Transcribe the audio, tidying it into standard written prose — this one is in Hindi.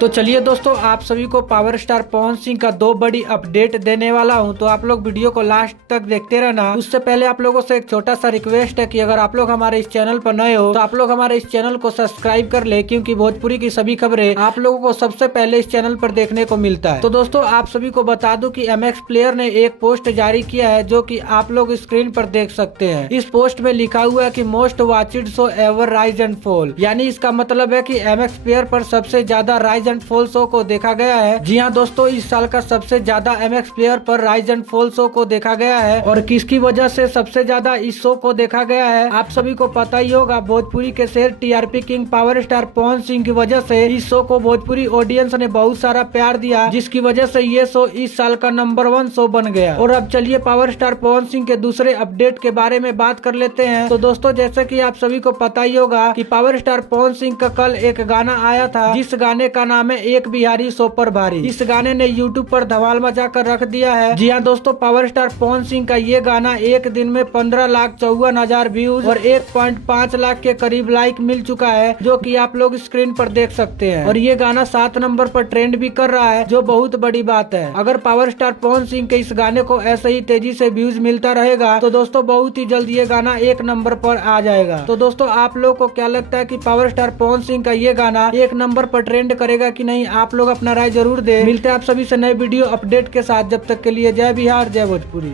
तो चलिए दोस्तों, आप सभी को पावर स्टार पवन सिंह का 2 बड़ी अपडेट देने वाला हूं, तो आप लोग वीडियो को लास्ट तक देखते रहना। उससे पहले आप लोगों से एक छोटा सा रिक्वेस्ट है कि अगर आप लोग हमारे इस चैनल पर नए हो तो आप लोग हमारे इस चैनल को सब्सक्राइब कर ले, क्योंकि भोजपुरी की सभी खबरें आप लोगों को सबसे पहले इस चैनल पर देखने को मिलता है। तो दोस्तों, आप सभी को बता दूं कि MX प्लेयर ने एक पोस्ट जारी किया है, जो कि आप लोग स्क्रीन पर देख सकते हैं। इस पोस्ट में लिखा हुआ है कि most वॉचिड show ever rise and fall, यानी इसका मतलब है कि MX प्लेयर पर सबसे ज्यादा राइज एंड फॉल शो को देखा गया है। जी हाँ दोस्तों, इस साल का सबसे ज्यादा MX प्लेयर पर राइज एंड फॉल शो को देखा गया है। और किसकी वजह से सबसे ज्यादा इस शो को देखा गया है, आप सभी को पता ही होगा। भोजपुरी के शेर TRP king power star Pawan Singh की वजह से इस शो को भोजपुरी ऑडियंस ने बहुत सारा प्यार दिया, जिसकी वजह से ये शो इस साल का नंबर 1 शो बन गया। और अब चलिए पावर स्टार पवन सिंह के दूसरे अपडेट के बारे में बात कर लेते हैं। तो दोस्तों, जैसे कि आप सभी को पता ही होगा कि पावर स्टार पवन सिंह का कल एक गाना आया था, जिस गाने का नाम है एक बिहारी सौ पर भारी। इस गाने ने यूट्यूब पर धमाल मचा कर रख दिया है। जी हाँ दोस्तों, पावर स्टार पवन सिंह का ये गाना एक दिन में 15,54,000 व्यूज और 1.5 लाख के करीब लाइक मिल चुका है, जो कि आप लोग स्क्रीन पर देख सकते हैं। और ये गाना 7 नंबर पर ट्रेंड भी कर रहा है, जो बहुत बड़ी बात है। अगर पावर स्टार पवन सिंह के इस गाने को ऐसे ही तेजी से व्यूज मिलता रहेगा तो दोस्तों बहुत ही जल्द ये गाना 1 नंबर पर आ जाएगा। तो दोस्तों, आप लोग को क्या लगता है कि पावर स्टार पवन सिंह का ये गाना 1 नंबर पर ट्रेंड करेगा कि नहीं? आप लोग अपना राय जरूर दे। मिलते हैं आप सभी से नए वीडियो अपडेट के साथ। जब तक के लिए जय बिहार, जय भोजपुरी।